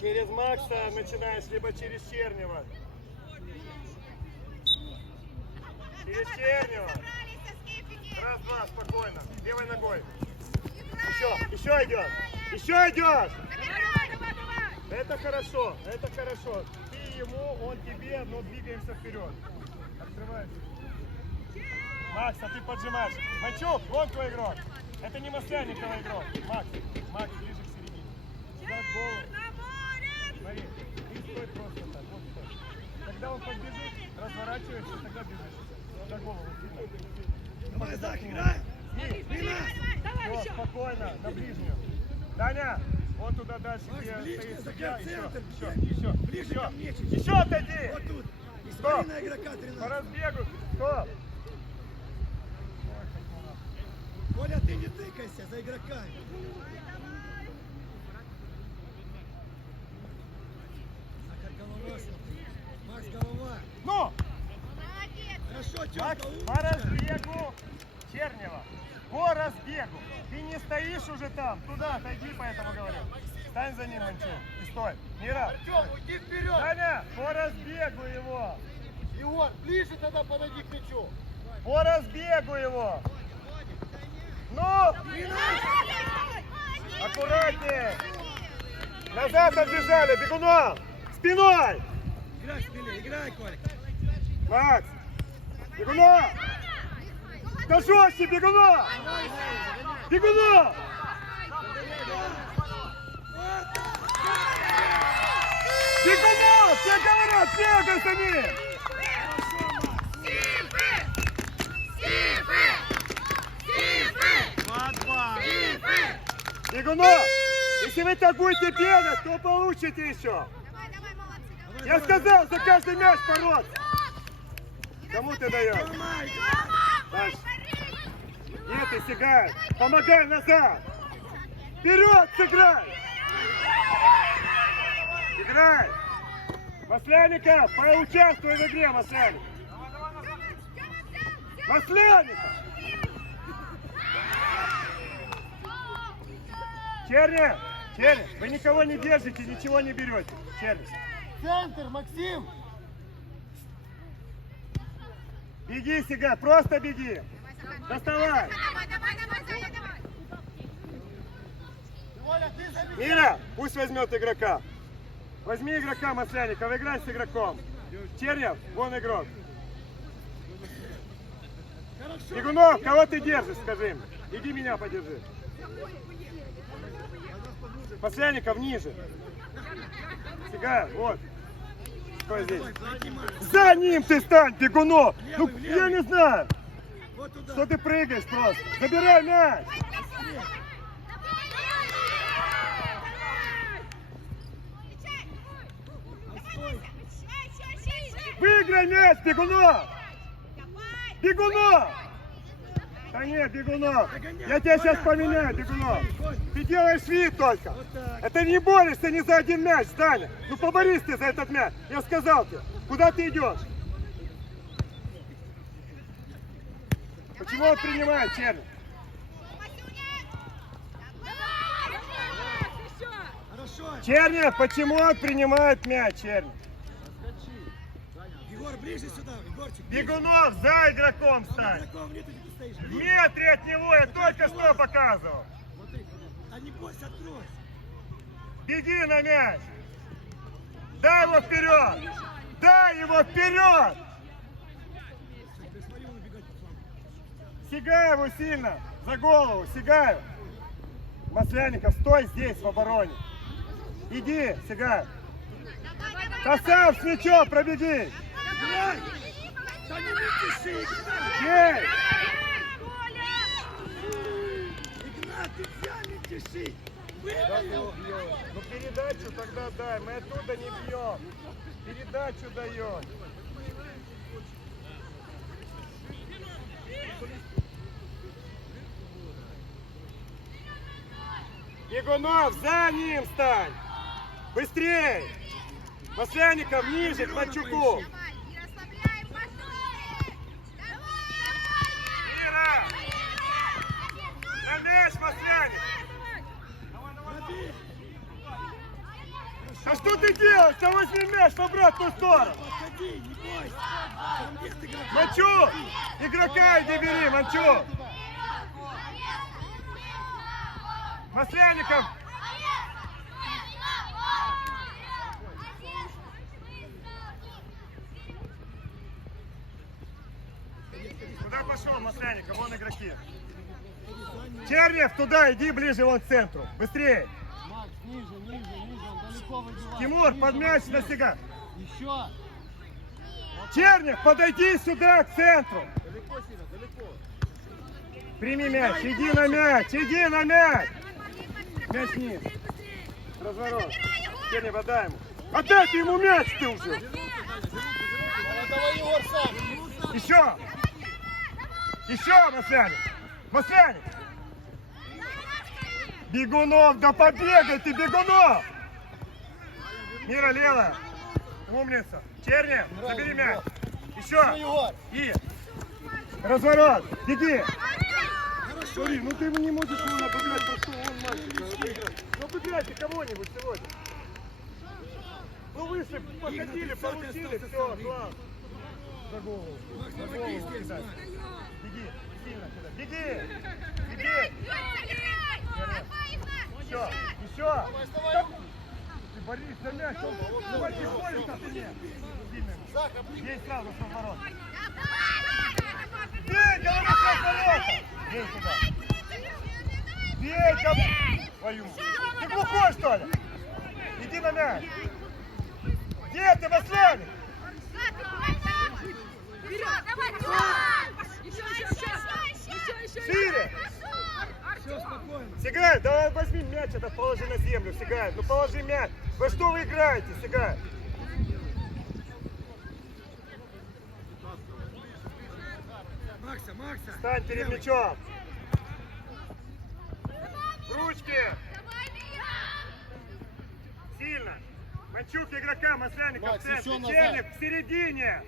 Через Макса начинаешь, либо через Чернева. Через Чернева. Раз, два, спокойно. Левой ногой. Еще, еще идет. Еще идет. Это хорошо, это хорошо. Ты ему, он тебе, но двигаемся вперед. Открывайся. Макс, а ты поджимаешь. Манчук, вон твой игрок. Это не Маслянникова игрок. Макс, Макс, ближе к середине. Сюда голову. Смотри, ты стой просто так, вот стой. Когда он подбежит, разворачиваешься, тогда бежишь. За голову. Давай, Зак, играй! Снизу. Давай, Все, еще. спокойно, на ближнюю. Даня, вот туда дальше, где ближний, стоит судья. Еще, еще, еще, Ближе еще. ко мне. Еще отойди. Вот тут! И смотри на игрока По 13. разбегу. Стоп. Коля, ты не тыкайся за игроками. Захар голова смотри. Макс, голова. Ну, Хорошо, Макс, по разбегу Чернева. По разбегу. Ты не стоишь уже там. Туда отойди, поэтому говорю. Стань за ним, Манчук. И стой. Мира. Артем, уйди вперед! Даня, по разбегу его. Егор, ближе тогда подойди к мячу. По разбегу его. Ну, аккуратнее. Назад отбежали, бегуном. Спиной. Играй, спине, играй, Коля. Макс. Бегуном. Да жестче, бегуном. Бегуном. Бегуном. Все говорят, бегай за ним. Бегунов. Если вы так будете бегать, то получите еще. Я сказал, за каждый мяч бороться. Кому ты даешь? Дальше. Нет, ты сигай. Помогай назад. Вперед сыграй. Играй. Масляников, поучаствуй в игре, Масляников. Масляников. Черня, Черня, вы никого не держите, ничего не берете. Черня. Центр, Максим! Беги, Сига, просто беги. Доставай. Забей! Мира, пусть возьмет игрока. Возьми игрока Маслянникова, играй с игроком. Чернев, вон игрок. Бегунов, кого ты держишь, скажи мне. Иди меня подержи. Маслянников ниже. Сигай, вот. Стой здесь. За ним ты стань, бегунов. Ну, я не знаю. Что ты прыгаешь просто? Забирай мяч. Выиграй мяч, бегунов. Бегунов. Да нет, Бегунов, я тебя сейчас поменяю, Бегунов. Ты делаешь вид только. Это не борешься ни за один мяч, Таня. Ну поборись ты за этот мяч. Я сказал тебе. Куда ты идешь? Почему он принимает, Черный? Черня, почему он принимает мяч, Черня? Егор, ближе сюда. Егорчик. ближе. Бегунов, за игроком стань. Игроков нет, ты стоишь. В метре от него я только что показывал. Смотри. А не бойся, открой. Беги на мяч. Дай его вперед. Дай его вперед. Ты флангу. Сигаеву сильно. За голову, Сигаев. Масляников, стой здесь в обороне. Иди, Сигаев. Касав с мячом, пробеги. Да не мельтеши, Игнат! Игнат, ты взял мельтеши! Выдавил! Ну передачу тогда дай, мы оттуда не бьем. Передачу даем. Бегунов, за ним стань! Быстрее! Масляников ниже, к! Мира! На мяч, Масляник! Пробей! А что ты делаешь? Там возьми мяч в обратную сторону. Подходи, не бойся. Манчук! Игрока иди бери, Манчук! Масляников! Куда пошел Масляников? Вон игроки. Чернев, туда, иди ближе вон к центру. Быстрее. Макс, ниже, ниже, ниже. Тимур, под мяч на себя. Еще. Чернев, подойди сюда, к центру. Далеко, Силя, далеко. Прими мяч, иди на мяч, иди на мяч. Мяч низ. Разворот. Чернев, отдай ему. Отдайте ему мяч ты уже. Еще. Еще, Масляник. Масляник. Бегунов, да побегай ты, Бегунов. Мира левая. Умница. Чернев, забери мяч. Все, Еще. И. Разворот. Беги. Смотри, ну ты ему не можешь его потому что он мальчик. Ну обыграйте кого-нибудь сегодня. Ну вы же походили, получили, все, класс. За голову. За голову. Беги, сильно сюда. Беги! Беги! Еще, еще! Борись за мяч, он давай не борется, а ты нет. Бей сразу с ворот. Бей, говорю, с ворота! Бей сюда. Бей, кому? Твою. Ты глухой, что ли? Иди на мяч. Где ты, Масляник? Шире. Все спокойно. Сигай, давай возьми мяч, это положи на землю, Сигай. Ну положи мяч. Во что вы играете, Сигай? Макса, Макса. Стань перед мячом. Ручки. Сильно. Манчук игрока, Масляников в Макс, центре. Черник в середине.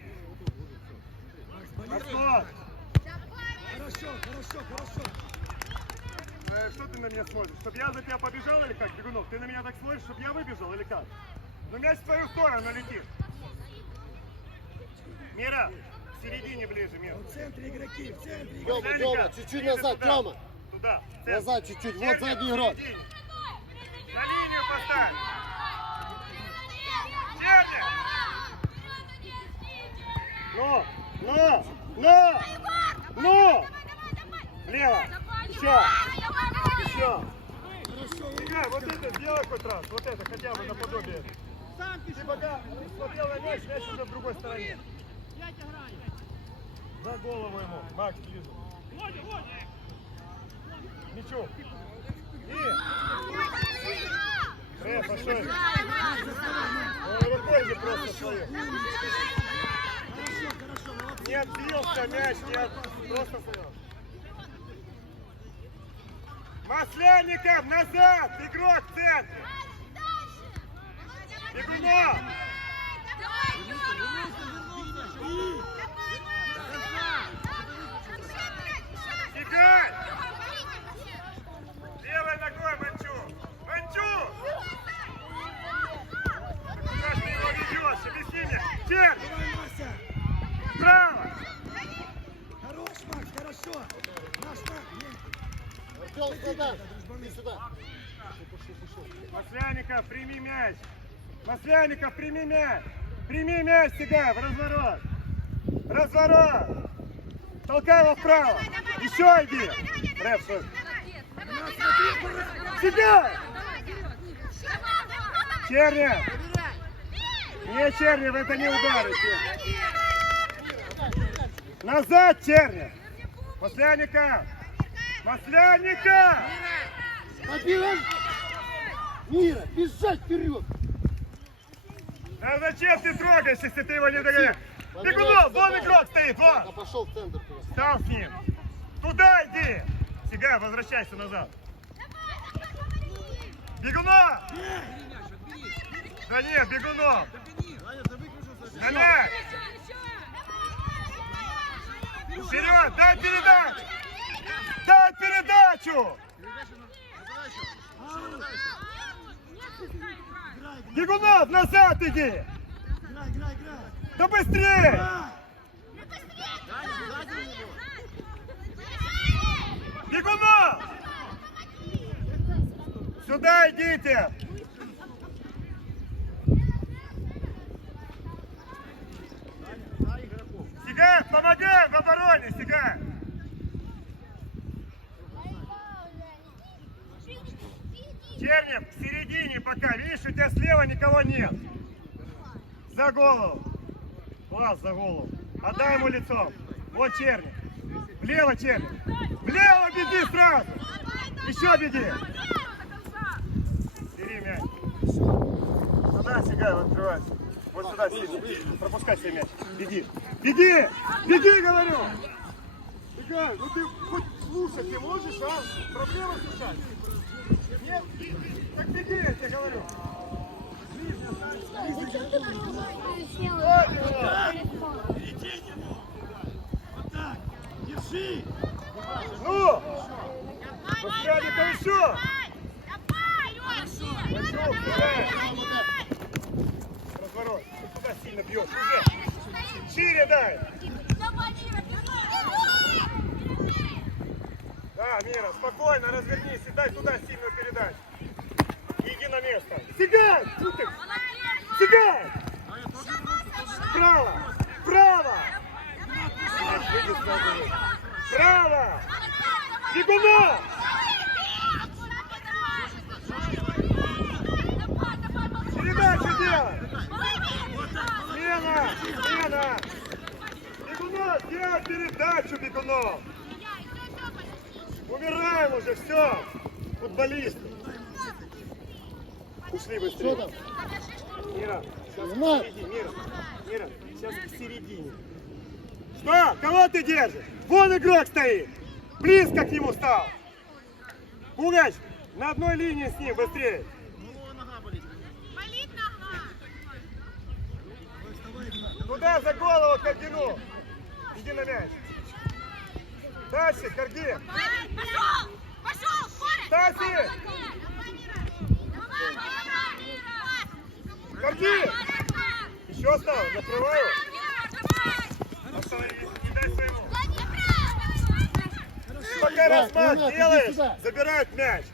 Макс. Хорошо, хорошо, хорошо. Э, Что ты на меня смотришь? Чтоб я за тебя побежал или как, Бегунов? Ты на меня так смотришь, чтобы я выбежал или как? Ну мяч в твою сторону летит. Мира, в середине ближе, Мира. В центре игроки, в центре игроки. Тёма, Масленников, Тёма, чуть-чуть назад, туда. Тёма. Туда. Назад чуть-чуть, вот сзади игрок. На линию поставь. Чернев! Ну, ну, ну, ну! Влево! Еще! Еще! Хорошо, Играй, вот это сделай хоть раз, вот это хотя бы наподобие. Ты пока смотрел на мяч, мяч уже в другой стороне. За голову ему, Макс, ближе. Мячу. И... Э, пошел. Он рукой же просто свою. Не отбился мяч, не от... просто свел. Масляников, назад! Игрок в центре! Бегунов! Играй! Левой ногой, Манчук! Манчук! Куда ж ты его ведешь? Объясни мне! Черт! Давай, Мася. Право! Хорош, Макс, хорошо. Наш, Артем, сюда. Масляников, прими мяч! Масляников, прими мяч! Прими мяч себя в разворот! Разворот! Толкай его вправо! Еще иди! Рэп, стой! Черня! Не, Чернев, это не удары, Чернев. Назад, Чернев! Масляников! Масляников! Побег! Мира, бежать вперед! Да зачем ты трогаешь, если ты его не догоняешь? Бегунов, вон игрок стоит, вон! пошел в центр. Стал с ним. Туда иди! Сигай, возвращайся назад. Бегунов! Да нет, Бегунов! На мяч! Вперед, дай передачу! Дай передачу! Бегунов, назад иди! Да быстрее! Бегунов! Сюда идите! Сигай, помогай в обороне, Сигай! Чернев, в середине Видишь, у тебя слева никого нет. За голову. Класс, за голову. Отдай ему лицом. Вот Чернев. Влево, Чернев. Влево беги сразу. Еще беги. Бери мяч. Сюда, Сигай, открывайся. Вот сюда, сиди. Пропускай себе мяч. Беги. Беги! Беги, говорю! Сигай, ну ты хоть слушать не можешь, а? Проблема решать. Нет? Так беги, я тебе говорю. Держи. Ну! Пускай-ка еще! Разворот. Ты Туда сильно бьешь. Уже. Шире дай. Да, Мира, спокойно развернись и дай туда сильную передачу. Иди на место. Сигай! Ты! Сигай! Сразу же. Справа! Бегуна! Передачу делай! Смена! Смена! Бегунов, делай передачу, Бегунов! Умираем уже, все! Футболисты! Ушли Что быстрее. там? Мира, сейчас к Нема. середине. Мира, Мира, сейчас к середине. Что? Кого ты держишь? Вон игрок стоит! Близко к нему стал! Пугач, на одной линии с ним, быстрее! Туда за голову Каргину! Иди на мяч! Дальше, Каргин! Пошел! Пошел! Скорее! Стаси! Каргин! Еще осталось, накрываю! Остановись, не дай своему! Пока размах делаешь, забирают мяч!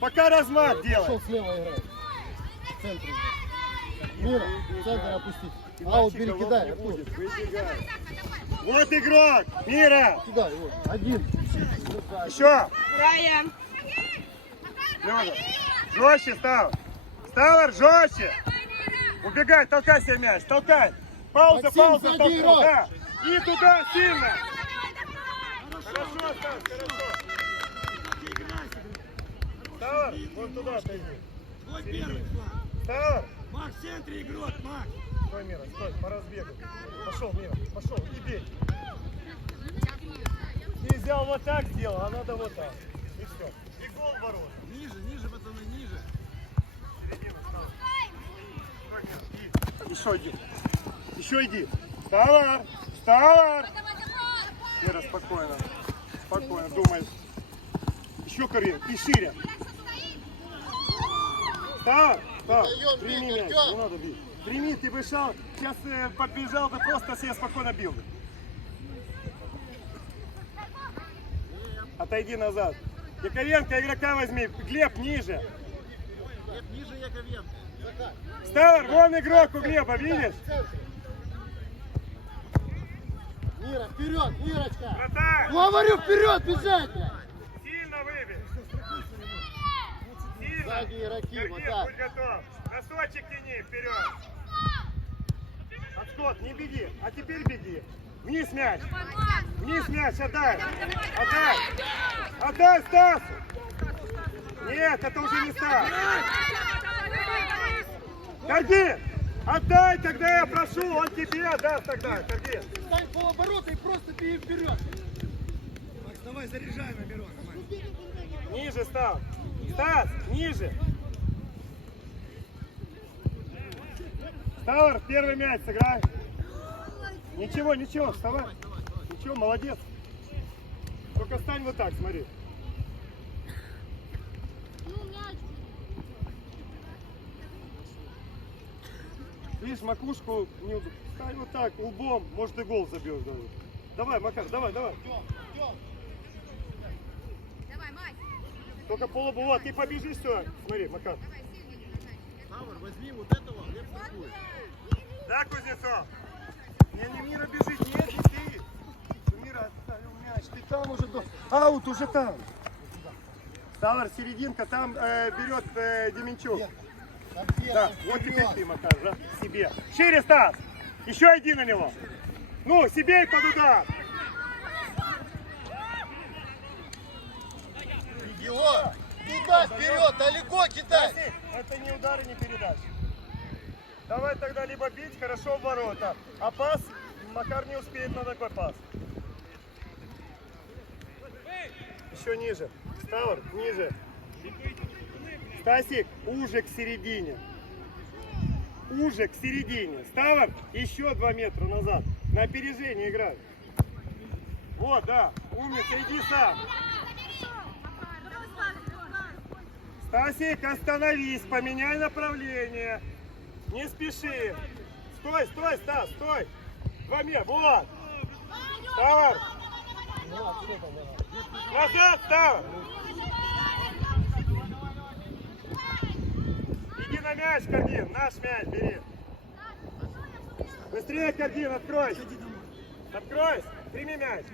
Пока размах Пошел делаешь! слева играть. В центре. Мира, центр опустить. Аут кидай. опусти. Выбегай! Вот игрок! Мира! Туда его. Один. Еще! Райан! Жестче стал. Ставер, жестче. Убегай, толкай себе мяч, толкай. Пауза, Максим, пауза, толкай. Да. И туда сильно. Хорошо, Стас, хорошо. Ставер, вон туда отойди. Твой первый флаг. Ставер. Макс, в центре игрок, Макс. Стой, Мира, стой, по разбегу. Пошел, Мира, пошел, и бей. Ты взял вот так сделал, а надо вот так. И все. И гол в ворота. Ниже, ниже, пацаны, Еще иди. Еще иди. Ставар! Ставар! Вера, спокойно. Спокойно, думай. Еще Карин, и шире. Ставар, Даем, прими мяч, не надо бить. Прими, ты вышел, сейчас э, побежал, бы просто себе спокойно бил. Отойди назад. Яковенко, игрока возьми. Глеб, ниже. Ниже Яковенко. Ставар, вон игрок у Глеба, видишь? Мира, вперед, Мирочка. Вратарь! Говорю, вперед бежать, блядь. Сильно выбей! Сильно! Сзади игроки, вот так. будь готов! Носочек тяни вперед! Отскок, не беги, а теперь беги! Вниз мяч! Вниз мяч, отдай! Отдай! Отдай Стасу! Нет, это уже не Стас! Каргин! Отдай, тогда я прошу, он тебе отдаст тогда, Каргин! Стань полоборота и просто бей вперед. Макс, давай заряжай на Мирона. Ниже стал. Стас, ниже. Ставр, первый мяч сыграй. Ничего, ничего, вставай. Ничего, молодец. Только стань вот так, смотри. Видишь, макушку не Стань вот так, лбом, может и гол забьешь даже. Давай, Макар, давай, давай. Давай, Мать. Только полубу, вот, ты побежишь все. Смотри, Макар. Савр, возьми вот этого, Глеб страхует. Да, Кузнецов? Не, не Мира бежит, нет, не ты. Мира оставил мяч, ты там уже, до- аут уже там. Ставр, серединка, там э, берет э, Деменчук. Да, вот теперь ты, Макар, да, себе. Шире, Стас! Еще иди на него. Ну, себе и под удар. Его! Туда, вперед, далеко кидай! Это не удары, не передачи. Давай тогда либо бить хорошо в ворота, а пас Макар не успеет на такой пас. Еще ниже. Ставр, ниже. Стасик, уже к середине. Уже к середине. Ставр, еще два метра назад. На опережение играй. Вот, да. Умница, иди сам. Стасик, остановись, поменяй направление. Не спеши. Стой, стой, Стас, стой. Два метра, вот. Ставр. Назад, Ставр. Иди на мяч, Кардин, наш мяч бери. Быстрее, Кардин, открой. Открой, прими мяч.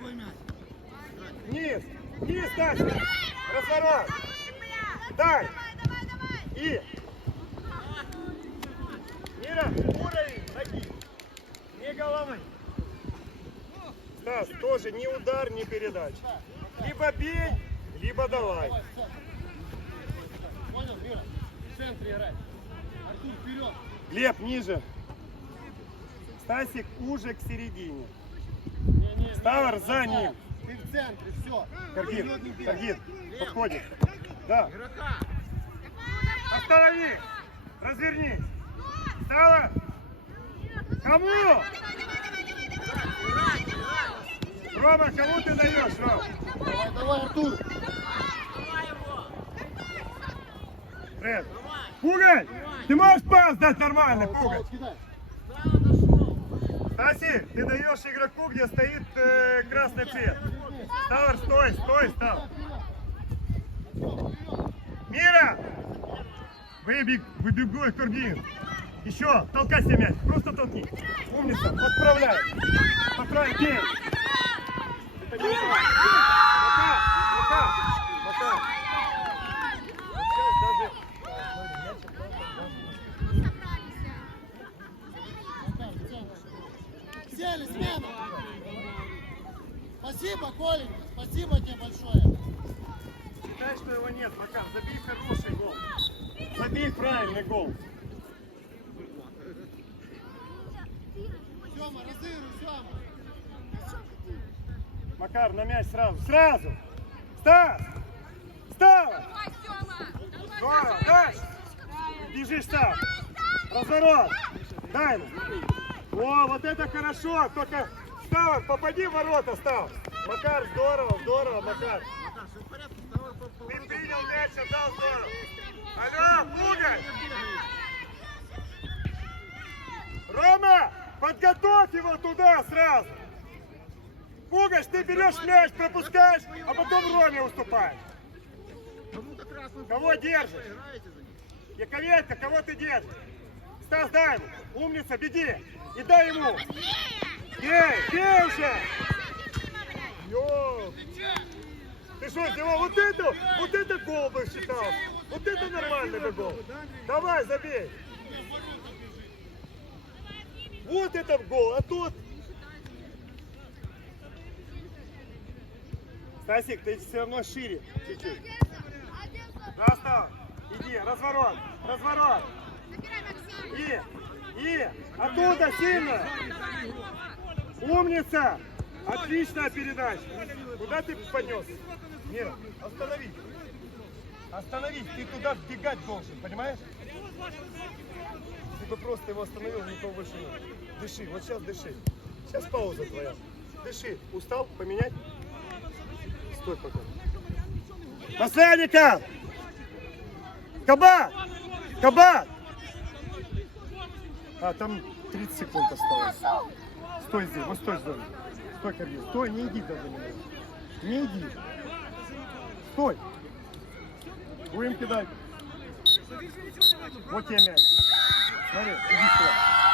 Вниз, вниз, Стасик. Разворот. Дай. И. Мира, уровень ноги. Не головой. Стас, тоже ни удар, ни передача. Либо бей, либо давай. Понял, Мира? В центре играй. Глеб, ниже. Стасик уже к середине. Ставр за ним. Ты в центре, все. Каргин, Каргин, подходит. Да. Останови. Развернись. Ставр. Кому? Рома, кому ты даешь, Ром? Давай, давай, Артур! Ред. Пугай! Ты можешь пас дать нормально, Пугай? Стаси, ты даешь игроку, где стоит э, красный цвет. Ставр, стой, стой, Ставр. Мира! Выбег, выбегай, Тургин. Еще, толкай себе мяч, просто толкни. Умница, подправляй. Подправляй, бей. Это не игра. Макар, Макар, Макар. Вот сейчас даже- Смотри, мяч отправлен, Макар, в центр. Сели, смена! Спасибо, Коленька, спасибо тебе большое. Считай, что его нет, Макар. Забей хороший гол. Забей правильный гол. Сема, разыгрывай, Сема. Макар, на мяч сразу. Сразу! Стас! Стас! Давай. Здорово, дальше! Бежишь там! Разворот! Дай ему! О, вот это хорошо! Только Став, попади в ворота, Став! Макар, здорово, здорово, Макар! Ты принял мяч, отдал здорово! Алло, Пугай! Рома, подготовь его туда сразу! Пугач, ты берешь мяч, пропускаешь, а потом Роме уступаешь. Кого держишь? Яковенко, кого ты держишь? Стас, дай ему. Умница, беги. И дай ему. Бей, бей уже. Ты что, сделал вот эту? Вот это гол бы считал. Вот это нормальный бы гол. Давай, забей. Вот это гол, а тот... Стасик, ты все равно шире чуть-чуть. Достал. Иди, разворот, разворот. И, и, оттуда сильно. Умница. Отличная передача. Куда ты понес? Мира, остановись. Остановись, ты туда бегать должен, понимаешь? Если бы просто его остановил, никого больше нет. Дыши, вот сейчас дыши. Сейчас пауза твоя. Дыши. Устал? Поменять? Стой пока. Наследника! Кабат! Кабат! А, там 30 секунд осталось. Стой здесь, вот стой здесь. Стой, Корней, стой, не иди даже не. Не иди. Стой. Будем кидать. Вот тебе мяч. Смотри, иди сюда.